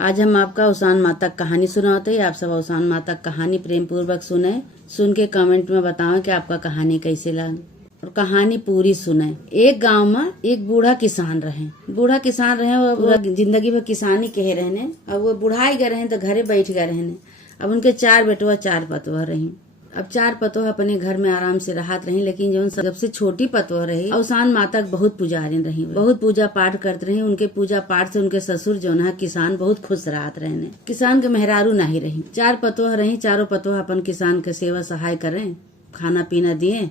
आज हम आपका औसान माता कहानी सुनाते हैं। आप सब औसान माता कहानी प्रेम पूर्वक सुने, सुन के कमेंट में बताओ कि आपका कहानी कैसे लगा और कहानी पूरी सुने। एक गांव में एक बूढ़ा किसान रहे। वो पूरा जिंदगी भर किसानी कहे रहने। अब वो बुढ़ाई गए रहे तो घरे बैठ गए रहने। अब उनके 4 बेटवा 4 पतवा रही। अब 4 पतोह अपने घर में आराम से रहत रही, लेकिन जो सबसे छोटी पतोह रही औसान माता बहुत पुजारी रही, बहुत पूजा पाठ करते रही। उनके पूजा पाठ से उनके ससुर जो है किसान बहुत खुश रहत रहने। किसान के मेहरारू नहीं रही। 4 पतोह रही। चारों पतोह अपन किसान के सेवा सहाय करें, खाना पीना दिए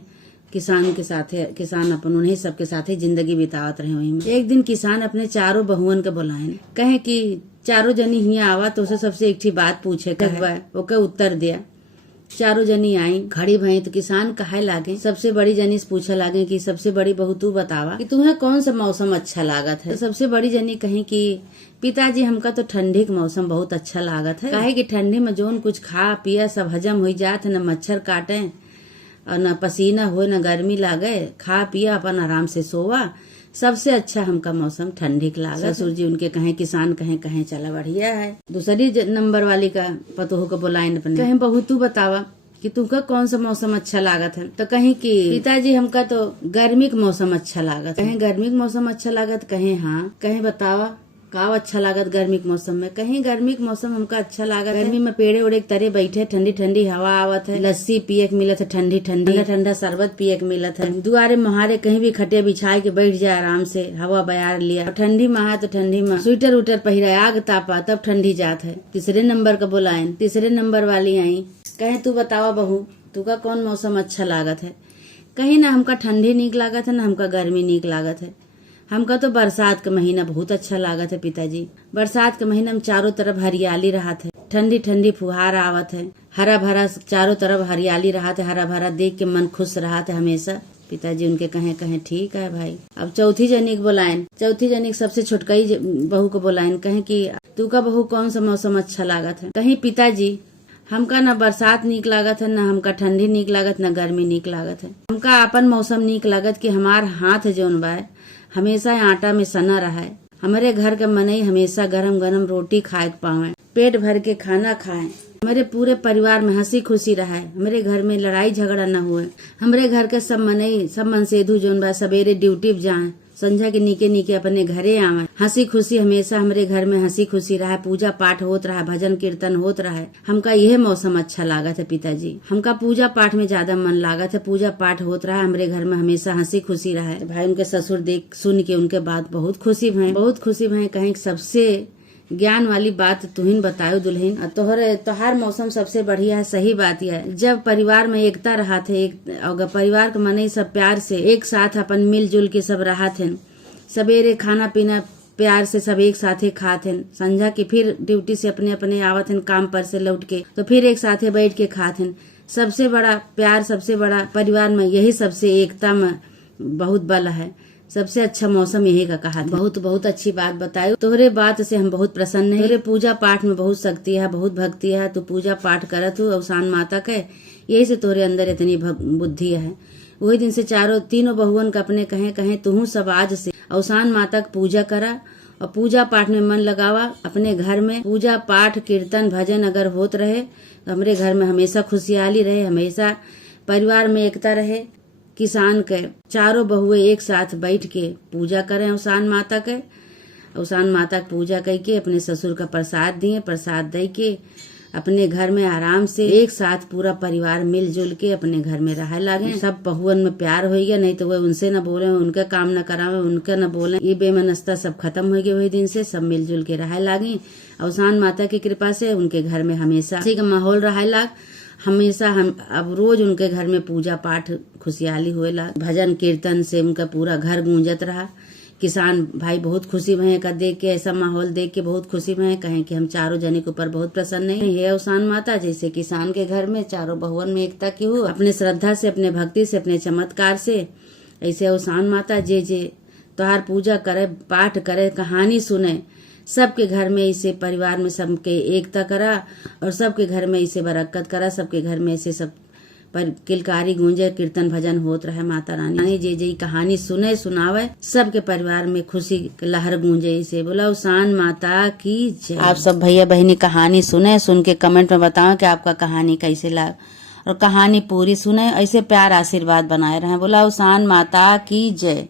किसान के साथे। किसान अपन उन्हें सबके साथे जिंदगी बितावत रहे। वही में एक दिन किसान अपने चारों बहुअन के बुलाए, कहे कि चारों जनी हियाँ आवा तो उसे सबसे एक ठी बात पूछे कहे, ओके उत्तर दिया। चारों जनी आई, खड़ी भई तो किसान कहे लागे, सबसे बड़ी जनी से पूछे लागे कि सबसे बड़ी बहू तू बतावा कि तुम्हें कौन सा मौसम अच्छा लागत है। तो सबसे बड़ी जनी कही कि पिताजी हमका तो ठंडी का मौसम बहुत अच्छा लागत है। काहे कि ठंडी में जोन कुछ खा पिया सब हजम हो जात है, न मच्छर काटे और न पसीना हो, न गर्मी लागे, खा पिया अपन आराम से सोवा। सबसे अच्छा हमका मौसम ठंडी का लागत। ससुर जी उनके कहे, किसान कहे चला बढ़िया है। दूसरी नंबर वाली का पतोह को बुलाइन अपने, कहे बहू तू बतावा कि तुमका कौन सा मौसम अच्छा लागत है। तो कहीं कि पिताजी हमका तो गर्मी का मौसम अच्छा लागत। कहे गर्मी का मौसम अच्छा लागत, कहे हाँ। कहे बतावा का अच्छा लागत गर्मी के मौसम में। कहीं गर्मी के मौसम हमका अच्छा लागत। गर्मी में पेड़े उड़े तरे बैठे, ठंडी ठंडी हवा आवत है, लस्सी पिए के मिलत है, ठंडी ठंडी ठंडा शरबत पिए के मिलत है। दुआरे मुहारे कहीं भी खटे बिछाए के बैठ जाए आराम से, हवा बयार लिया। ठंडी में तो ठंडी में स्वेटर उटर पहिरा, आग तापा तब ठंडी जात है। तीसरे नंबर का बुलायन, तीसरे नंबर वाली आई, कहे तू बतावा बहू तुका कौन मौसम अच्छा लागत है। कहीं ना हमका ठंडी नीक लागत है, ना हमका गर्मी नीक लागत है। हमका तो बरसात का महीना बहुत अच्छा लागत है पिताजी। बरसात के महीना में चारों तरफ हरियाली रहत है, ठंडी ठंडी फुहार आवत है, हरा भरा चारों तरफ हरियाली रहत है, हरा भरा देख के मन खुश रहत है हमेशा। पिताजी उनके कहे ठीक है भाई। अब चौथी जनी को बुलायन, चौथी जनी सबसे छोटकई बहू को बुलायन, कहे कि तू का बहू कौन सा मौसम अच्छा लागत है। कहीं पिताजी हमका न बरसात नीक लागत है, न हमका ठंडी नीक लागत, न गर्मी नीक लागत है। हमका अपन मौसम नीक लागत कि हमार हाथ जौन बा हमेशा आटा में सना रहा है। हमारे घर के मनई हमेशा गरम गरम रोटी खाए पावे, पेट भर के खाना खाए। हमारे पूरे परिवार में हंसी खुशी रहा है, हमारे घर में लड़ाई झगड़ा न हुए। हमारे घर के सब मनई सब मनसेधु जोन बा सवेरे ड्यूटी पे जाए, संझा के नीके नीके अपने घरे आवे। हंसी खुशी हमेशा हमारे घर में हंसी खुशी रहा, पूजा पाठ होत रहा, भजन कीर्तन होत रहा। हमका यह मौसम अच्छा लागत है पिताजी। हमका पूजा पाठ में ज्यादा मन लागत है, पूजा पाठ होत रहा, हमारे घर में हमेशा हंसी खुशी रहा है। भाई उनके ससुर देख सुन के उनके बात बहुत खुशी भय। कहीं सबसे ज्ञान वाली बात तुहिन बतायो दुल्हन, तोहार मौसम सबसे बढ़िया है। सही बात यह है, जब परिवार में एकता रहा थे, परिवार के मनई सब प्यार से एक साथ अपन मिलजुल के सब रहा थे। सवेरे खाना पीना प्यार से सब एक साथे खाते हैं, संझा के फिर ड्यूटी से अपने अपने आवत हैं काम पर से लौट के तो फिर एक साथे बैठ के खाते हैं। सबसे बड़ा प्यार, सबसे बड़ा परिवार में यही सबसे एकता में बहुत बल है। सबसे अच्छा मौसम यही का कहा। बहुत अच्छी बात बताई। तोहरे बात से हम बहुत प्रसन्न है। तोहरे पूजा पाठ में बहुत शक्ति है, बहुत भक्ति है। तू पूजा पाठ करत हो औसान माता के, यही से तोहरे अंदर इतनी बुद्धि है। वही दिन से तीनों बहुअन का अपने कहे तुहू सब आज से औसान माता की पूजा करा और पूजा पाठ में मन लगावा। अपने घर में पूजा पाठ कीर्तन भजन अगर होत रहे तो हमारे घर में हमेशा खुशहाली रहे, हमेशा परिवार में एकता रहे। किसान के चारों बहुए एक साथ बैठ के पूजा करें औसान माता के। औसान माता की पूजा करके अपने ससुर का प्रसाद दिए, प्रसाद दे के अपने घर में आराम से एक साथ पूरा परिवार मिलजुल के अपने घर में रह लागे। सब बहुअन में प्यार हो गया, नहीं तो वह उनसे न बोले, उनका काम न करावे, उनका न बोले, ये बेमनस्ता सब खत्म हो गया। वही दिन से सब मिलजुल के रह लागे। औसान माता की कृपा से उनके घर में हमेशा इसी का माहौल रह लाग। हमेशा हम अब रोज उनके घर में पूजा पाठ खुशहाली होएला, भजन कीर्तन से उनका पूरा घर गूंजत रहा। किसान भाई बहुत खुशी भय का देख के, ऐसा माहौल देख के बहुत खुशी भय। कहें कि हम चारों जने के ऊपर बहुत प्रसन्न है। ये औसान माता जैसे किसान के घर में चारों बहुअन में एकता की हो, अपने श्रद्धा से, अपने भक्ति से, अपने चमत्कार से, ऐसे औसान माता जे तोहार पूजा करे, पाठ करे, कहानी सुने, सबके घर में इसे परिवार में सबके एकता करा और सबके घर में इसे बरकत करा, सबके घर में इसे सब पर किलकारी गूंजे, कीर्तन भजन होत रहे माता रानी जे जे कहानी सुने सुनावे, सबके परिवार में खुशी के लहर गूंजे। इसे बोला उसान माता की जय। आप सब भैया बहनी कहानी सुने, सुन के कमेंट में बताओ कि आपका कहानी कैसे लगा, और कहानी पूरी सुने, ऐसे प्यार आशीर्वाद बनाए रहे। बोला उसान माता की जय।